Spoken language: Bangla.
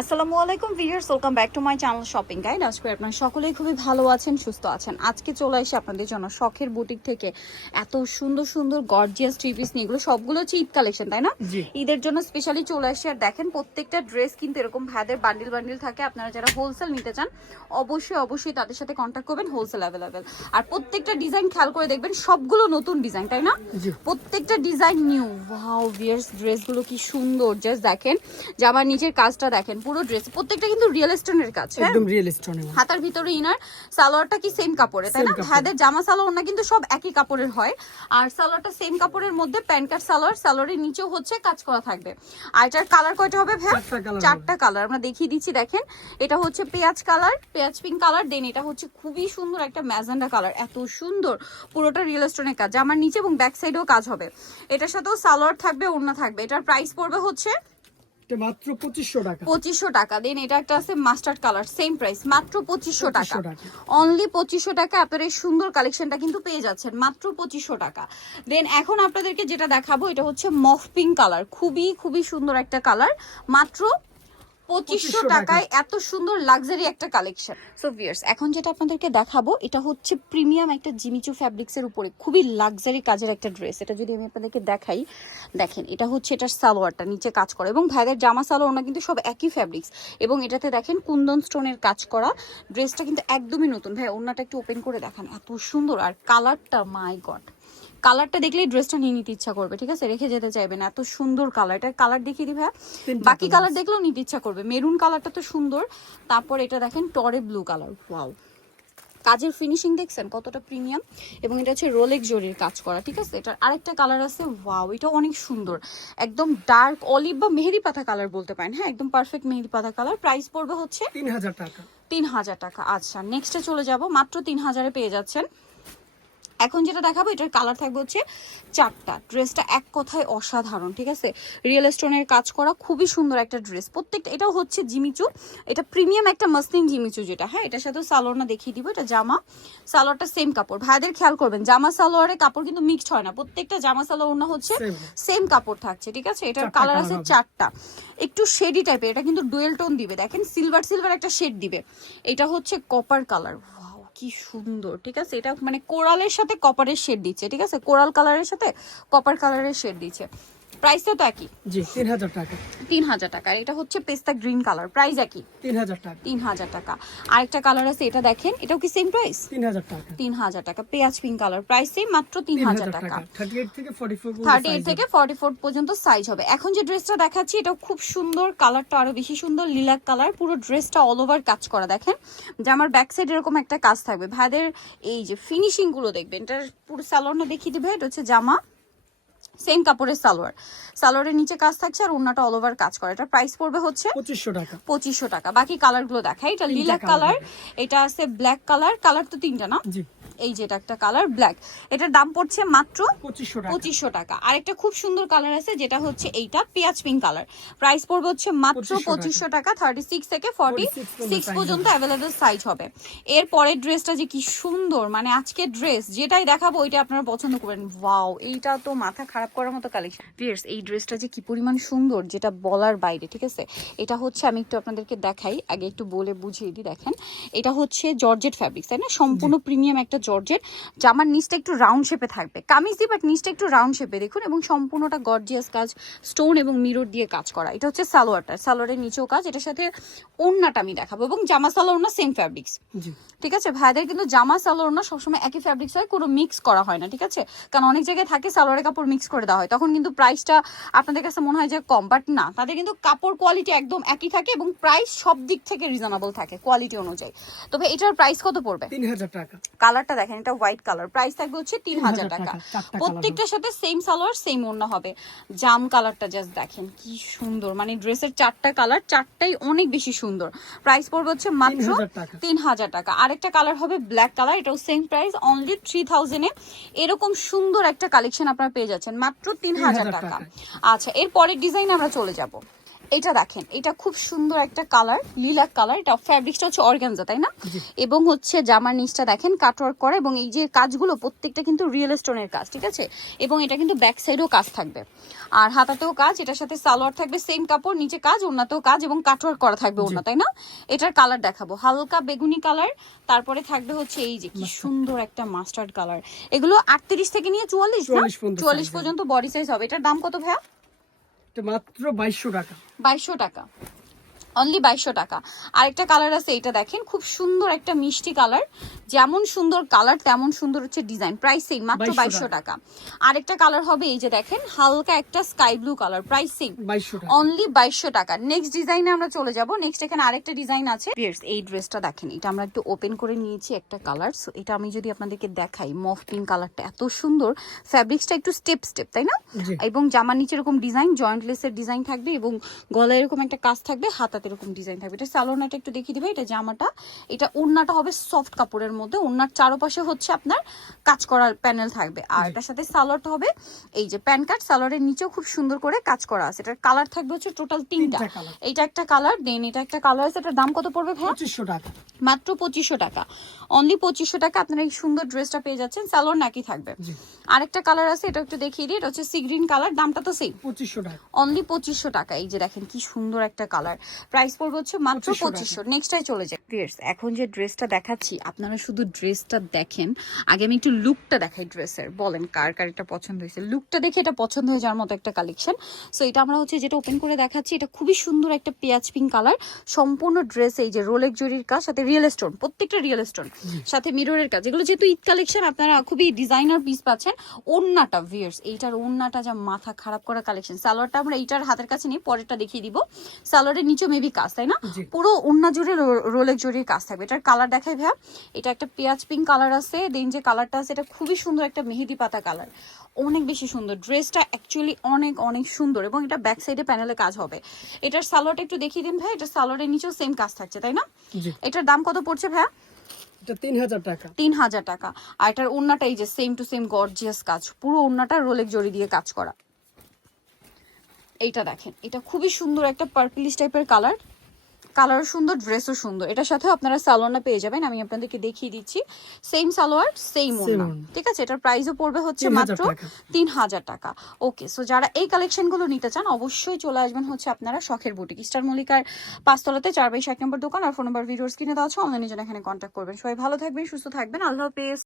আসসালামু আলাইকুম viewers welcome back to my channel shopping guide আজকে আপনারা সকলেই খুবই ভালো আছেন সুস্থ আছেন। আজকে চলে এসে আপনাদের জন্য শখের বুটিক থেকে এত সুন্দর সুন্দর গর্জিয়াস থ্রি পিস নিয়ে এগুলো সবগুলো হচ্ছে ঈদ কালেকশন তাই না? ঈদের জন্য স্পেশালি চলে আসে আর দেখেন প্রত্যেকটা ড্রেস কিন্তু এরকম ভাইদের বান্ডিল বান্ডিল থাকে। আপনারা যারা হোলসেল নিতে চান অবশ্যই অবশ্যই তাদের সাথে কন্ট্যাক্ট করবেন হোলসেল অ্যাভেলেবেল আর প্রত্যেকটা ডিজাইন খেয়াল করে দেখবেন সবগুলো নতুন ডিজাইন তাই না? প্রত্যেকটা ডিজাইন নিউ ওয়াও ভিয়ার্স ড্রেসগুলো কি সুন্দর। জাস্ট দেখেন জামার নিচের কাজটা দেখেন পুরো ড্রেস প্রত্যেকটা কিন্তু রিয়েল স্টোনের কাজ একদম রিয়েল স্টোনে হাতার ভিতরে ইনার সালোয়ারটা কি সেম কাপড়ে তাই না? Same জামা সালোয়ার না কিন্তু সব একই কাপড়ের হয়। আর সালোয়ারটা সেম কাপড়ের মধ্যে প্যান্ট কাট সালোয়ার সালোয়ারের নিচেও হচ্ছে কাজ করা থাকবে। আর এটার কালার কয়টা হবে ভাই চারটা কালার আমরা দেখিয়ে দিচ্ছি দেখেন। এটা হচ্ছে পেঁয়াজ কালার পেঁয়াজ পিঙ্ক কালার দেন এটা হচ্ছে খুবই সুন্দর একটা ম্যাজেন্ডা কালার এত সুন্দর। পুরোটা রিয়েল স্টোনের কাজ। আমার নিচে এবং ব্যাক সাইডেও কাজ হবে। এটার সাথেও সালোয়ার থাকবে ওড়না থাকবে। এটার প্রাইস পড়বে হচ্ছে এটা মাত্র পঁচিশশো টাকা। 2500 টাকা। দেন এটা একটা আছে মাস্টার্ড কালার সেম প্রাইস মাত্র পঁচিশশো টাকা। 2500 টাকা। অনলি পঁচিশশো টাকা আপনারা এই সুন্দর কালেকশনটা কিন্তু পেয়ে যাচ্ছেন মাত্র পঁচিশশো টাকা। দেন এখন আপনাদেরকে যেটা দেখাবো এটা হচ্ছে মফ পিঙ্ক কালার খুবই খুবই সুন্দর একটা কালার মাত্র পঁচিশশো 2500 টাকায় এত সুন্দর লাক্সারি একটা কালেকশন সো ভিয়ার্স এখন যেটা আপনাদেরকে দেখাবো এটা হচ্ছে প্রিমিয়াম একটা জিমিচু ফ্যাব্রিক্স এর উপরে খুবই লাক্সারি কাজের একটা ড্রেস এটা যদি আমি আপনাদেরকে দেখাই দেখেন এটা হচ্ছে এটার সালোয়ারটা নিচে কাজ করা। এবং ভাইদের জামা সালোয়ার না কিন্তু সব একই ফ্যাব্রিক্স এবং এটাতে দেখেন কুন্দন স্টোনের কাজ করা। ড্রেসটা কিন্তু একদমই নতুন। ভাই ওনাটা একটু ওপেন করে দেখান। এত সুন্দর। আর কালারটা মাই গড কালারটা দেখলেই ড্রেসটা নিয়ে নিতে ইচ্ছা করবে ঠিক আছে? রেখে যেতে চাইবে না এত সুন্দর কালার। এটার কালার দেখিয়ে ভাইয়া। বাকি কালার দেখলেও নিতে ইচ্ছা করবে। মেরুন কালারটা তো সুন্দর। তারপর এটা দেখেন টরে ব্লু কালার। ওয়াও। কাজের ফিনিশিং দেখছেন? কতটা প্রিমিয়াম এবং এটা হচ্ছে রোলেক জরির কাজ করা ঠিক আছে? এটার আরেকটা কালার আছে ওয়াও এটা অনেক সুন্দর। একদম ডার্ক অলিভ বা মেহেদি পাতা কালার বলতে পারেন। হ্যাঁ একদম পারফেক্ট মেহেদি পাতা কালার। প্রাইস পড়বে হচ্ছে তিন হাজার টাকা। তিন হাজার টাকা। আচ্ছা নেক্সটে চলে যাব। মাত্র তিন হাজারে পেয়ে যাচ্ছেন। এখন যেটা দেখাবো এটার কালার থাকবে হচ্ছে চারটা। ড্রেসটা এক কথায় অসাধারণ ঠিক আছে? রিয়েল স্টোনের কাজ করা খুবই সুন্দর একটা ড্রেস প্রত্যেকটা এটাও হচ্ছে জিমিচু এটা প্রিমিয়াম একটা মসলিন জিমিচু যেটা হ্যাঁ? এটার সাথে সালোয়ার না দেখিয়ে দিব এটা জামা। সালোয়ারটা সেম কাপড়। ভাইদের খেয়াল করবেন জামা সালোয়ারের কাপড় কিন্তু মিক্সড হয় না। প্রত্যেকটা জামা সালোয়ার না হচ্ছে সেম কাপড় থাকছে ঠিক আছে? এটার কালার আছে চারটা। একটু শেডি টাইপের এটা কিন্তু ডুয়েল টোন দিবে। দেখেন সিলভার সিলভার একটা শেড দিবে। এটা হচ্ছে কপার কালার কি সুন্দর, ঠিক আছে? এটা মানে কোরালের সাথে কপারের শেড দিচ্ছে, ঠিক আছে? কোরাল কালারের সাথে কপার কালারের শেড দিচ্ছে। প্রাইসটা তো একই। জি তিন হাজার টাকা। তিন হাজার টাকা এটা হচ্ছে পেস্তা গ্রিন কালার। প্রাইস একই। তিন হাজার টাকা। তিন হাজার টাকা। আরেকটা কালার আছে এটা দেখেন এটাও কি সেম প্রাইস তিন হাজার টাকা। তিন হাজার টাকা। পেঁয়াজ পিঙ্ক কালার প্রাইস সেম মাত্র তিন তিন হাজার হাজার টাকা। টাকা থার্টি এইট থেকে ফর্টি ফোর থেকে পর্যন্ত সাইজ হবে। এখন যে ড্রেসটা দেখাচ্ছি এটা খুব সুন্দর কালারটা আরও বেশি সুন্দর লিলাক কালার পুরো ড্রেসটা অল ওভার কাজ করা। দেখেন যে আমার ব্যাক সাইড এরকম একটা কাজ থাকবে। ভাইদের এই যে ফিনিশিংগুলো দেখবেন এটার পুরো না দেখিয়ে দিবে। এটা হচ্ছে জামা। সেম কাপড়ের সালোয়ার। সালোয়ারের নিচে কাজ থাকছে আর ওড়নাটা অল ওভার কাজ করে। এটা প্রাইস পড়বে হচ্ছে পঁচিশশো টাকা। পঁচিশশো টাকা। বাকি কালারগুলো দেখাই। এটা লিলাক কালার এটা আছে ব্ল্যাক কালার কালার তো তিনটা না? এই যেটা একটা কালার ব্ল্যাক এটার দাম পড়ছে মাত্র পঁচিশশো টাকা। আরেকটা খুব সুন্দর কালার আছে যেটা হচ্ছে এইটা পেঁয়াজ পিঙ্ক কালার প্রাইস পড়বে হচ্ছে মাত্র পঁচিশশো টাকা। থার্টি সিক্স থেকে ফর্টি সিক্স পর্যন্ত অ্যাভেলেবেল সাইজ হবে। এর পরের ড্রেসটা যে কি সুন্দর মানে আজকে ড্রেস যেটাই দেখাবো ওইটা আপনারা পছন্দ করবেন। ওয়াও এইটা তো মাথা খারাপ করার মতো কালেকশন ভিয়ার্স এই ড্রেসটা যে কি পরিমাণ সুন্দর যেটা বলার বাইরে ঠিক আছে? এটা হচ্ছে আমি একটু আপনাদেরকে দেখাই আগে একটু বলে বুঝিয়ে দিই দেখেন। এটা হচ্ছে জর্জেট ফ্যাব্রিক্স তাই না? সম্পূর্ণ প্রিমিয়াম একটা জর্জেট জামার নিচটা একটু রাউন্ড শেপে থাকবে। কামিজ দিয়ে বাট নিচটা একটু রাউন্ড শেপে দেখুন এবং সম্পূর্ণটা গর্জিয়াস কাজ স্টোন এবং মিরর দিয়ে কাজ করা। এটা হচ্ছে সালোয়ারটা সালোয়ারের নিচেও কাজ এটার সাথে ওড়নাটা আমি দেখাবো এবং জামা সালোয়ার না সেম ফ্যাব্রিক্স ঠিক আছে? ভাইদের কিন্তু জামা সালোয়ার না সবসময় একই ফ্যাব্রিক্স হয় কোনো মিক্স করা হয় না ঠিক আছে? কারণ অনেক জায়গায় থাকে সালোয়ারের কাপড় মিক্স করে দেওয়া হয় তখন কিন্তু প্রাইসটা আপনাদের কাছে মনে হয় যে কম বাট না তাদের কিন্তু কাপড় কোয়ালিটি একদম একই থাকে এবং প্রাইস সব দিক থেকে রিজনেবল থাকে কোয়ালিটি অনুযায়ী। তবে এটার প্রাইস কত পড়বে? তিন হাজার টাকা। কালারটা দেখেন এটা হোয়াইট কালার প্রাইস থাকবে হচ্ছে তিন হাজার টাকা। প্রত্যেকটার সাথে সেম সালোয়ার সেম ওড়না হবে। জাম কালারটা জাস্ট দেখেন কি সুন্দর। মানে ড্রেসের চারটা কালার চারটাই অনেক বেশি সুন্দর। প্রাইস পড়বে হচ্ছে মাত্র তিন হাজার টাকা। আরেকটা কালার হবে ব্ল্যাক কালার এটাও সেম প্রাইস অনলি থ্রি থাউজেন্ডে এরকম সুন্দর একটা কালেকশন আপনারা পেয়ে যাচ্ছেন মাত্র তিন হাজার টাকা। আচ্ছা এর পরের ডিজাইন আমরা চলে যাব। এটা দেখেন এটা খুব সুন্দর একটা কালার লিলাক কালার এটা ফ্যাব্রিক্সটা হচ্ছে অর্গানজা তাই না? এবং হচ্ছে জামার নিচটা দেখেন কাটওয়ার্ক করা এবং এই যে কাজগুলো প্রত্যেকটা কিন্তু রিয়েল স্টোনের কাজ ঠিক আছে? এবং এটা কিন্তু ব্যাক সাইডেও কাজ থাকবে। আর হাতাতেও কাজ এটার সাথে সালোয়ার থাকবে সেম কাপড় নিচে কাজ ওনাতেও কাজ এবং কাটওয়ার্ক করা থাকবে ওনা তাই না? এটার কালার দেখাবো হালকা বেগুনি কালার তারপরে থাকবে হচ্ছে এই যে কি সুন্দর একটা মাস্টার্ড কালার এগুলো আটত্রিশ থেকে নিয়ে চুয়াল্লিশ চুয়াল্লিশ পর্যন্ত বডি সাইজ হবে। এটার দাম কত ভাইয়া? মাত্র বাইশশো টাকা। বাইশশো টাকা। অনলি বাইশশো টাকা। আরেকটা কালার আছে এটা দেখেন খুব সুন্দর একটা মিষ্টি কালার যেমন সুন্দর কালার তেমন সুন্দর হচ্ছে ডিজাইন প্রাইস সেম মাত্র 2200 বাইশশো টাকা। আরেকটা কালার হবে এই যে দেখেন হালকা একটা sky blue colour price same only বাইশশো টাকা। নেক্সট ডিজাইনে আমরা চলে যাব। নেক্সট এখানে আরেকটা ডিজাইন আছে। এই ড্রেসটা দেখেন এটা আমরা একটু ওপেন করে নিয়েছি একটা কালার সো এটা আমি যদি আপনাদেরকে দেখাই মফ পিঙ্ক কালারটা এত সুন্দর। ফ্যাব্রিক্সটা একটু স্টেপ স্টেপ তাই না? এবং জামার নিচে এরকম ডিজাইন জয়েন্টলেসের ডিজাইন থাকবে এবং গলায় এরকম একটা কাজ থাকবে হাতাতে এরকম ডিজাইন থাকবে? এটা সালোনাটা একটু দেখিয়ে দিবে এটা জামাটা। এটা ওড়নাটা হবে সফট কাপড়ের মধ্যে। ওড়নার চারপাশে হচ্ছে আপনার কাজ করার প্যানেল থাকবে। আর এটার সাথে সালোয়ারটা হবে এই যে প্যান কার্ড সালোয়ারের নিচেও খুব সুন্দর করে কাজ করা আছে। এটার কালার থাকবে হচ্ছে টোটাল তিনটা। এইটা একটা কালার দেন এটা একটা কালার আছে। এটার দাম কত পড়বে ভাই পঁচিশশো টাকা। মাত্র পঁচিশশো টাকা। অনলি পঁচিশশো টাকা আপনারা এই সুন্দর ড্রেসটা পেয়ে যাচ্ছেন। সালোয়ার নাকি থাকবে। আরেকটা কালার আছে এটা একটু দেখিয়ে দিই। এটা হচ্ছে সি গ্রিন কালার দামটা তো সেই পঁচিশশো টাকা। অনলি পঁচিশশো টাকা। এই যে দেখেন কি সুন্দর একটা কালার প্রাইস পড়বে হচ্ছে মাত্র 2500 পঁচিশশো। নেক্সটাই চলে যায়। Pierce, এখন যে ড্রেসটা দেখাচ্ছি আপনারা শুধু ড্রেসটা দেখেন। আগে আমি একটু লুকটা দেখাই ড্রেসের বলেন কার কার এটা পছন্দ হয়েছে? লুকটা দেখে এটা পছন্দ হয়ে যাওয়ার মতো একটা কালেকশন সো এটা আমরা হচ্ছে যেটা ওপেন করে দেখাচ্ছি এটা খুবই সুন্দর একটা পেঁয়াজ পিঙ্ক কালার সম্পূর্ণ ড্রেস এই যে রোলেক জরির কাজ সাথে রিয়েল স্টোন প্রত্যেকটা রিয়েল স্টোন সাথে মিররের কাজ। এগুলো যেহেতু ঈদ কালেকশন আপনারা খুবই ডিজাইনার পিস পাচ্ছেন। ওন্নাটা ভিয়ার্স এইটার ওন্নাটা যা মাথা খারাপ করা কালেকশন সালোয়ারটা আমরা এইটার হাতের কাছে নিয়ে পরেরটা দেখিয়ে দিব। সালোয়ারের নিচেও মেবি কাজ তাই না? পুরো ওন্না জুড়ে রোলেক জরির কাজ থাকবে। এটার কালার দেখাই ভাইয়া। এটা একটা পেঁয়াজ পিঙ্ক কালার আছে। দেন যে কালারটা আছে এটা খুবই সুন্দর একটা মেহেদি পাতা কালার। অনেক বেশি সুন্দর। ড্রেসটা অ্যাকচুয়ালি অনেক অনেক সুন্দর এবং এটা ব্যাক সাইডে প্যানেলে কাজ হবে। এটার সালোয়ারটা একটু দেখিয়ে দিন ভাই এটা সালোয়ারের নিচেও সেম কাজ থাকছে তাই না? এটার দাম কত পড়ছে ভাইয়া? এটা তিন হাজার টাকা। তিন হাজার টাকা। আর এটার ওড়নাটা এই যে সেম টু সেম গর্জিয়াস কাজ। পুরো ওড়নাটা রোলেক জড়ি দিয়ে কাজ করা। এইটা দেখেন এটা খুবই সুন্দর একটা পার্পলিশ টাইপের কালার কালারও সুন্দর ড্রেসও সুন্দর। এটার সাথেও আপনারা সালোয়ারটা পেয়ে যাবেন আমি আপনাদেরকে দেখিয়ে দিচ্ছি। সেম সালোয়ার সেম ওড়না। ঠিক আছে? এটার প্রাইসও পড়বে হচ্ছে মাত্র। তিন হাজার টাকা। ওকে সো যারা এই কালেকশনগুলো নিতে চান অবশ্যই চলে আসবেন হচ্ছে আপনারা শখের বুটিক স্টার মল্লিকার পাঁচতলাতে চার বাইশ এক নম্বর দোকান আর ফোন নাম্বার ভিডিওস কিনে দেওয়া আছে অনলাইনে জন্য এখানে কন্ট্যাক্ট করবেন। সবাই ভালো থাকবেন সুস্থ থাকবেন। আল্লাহ হাফেজ।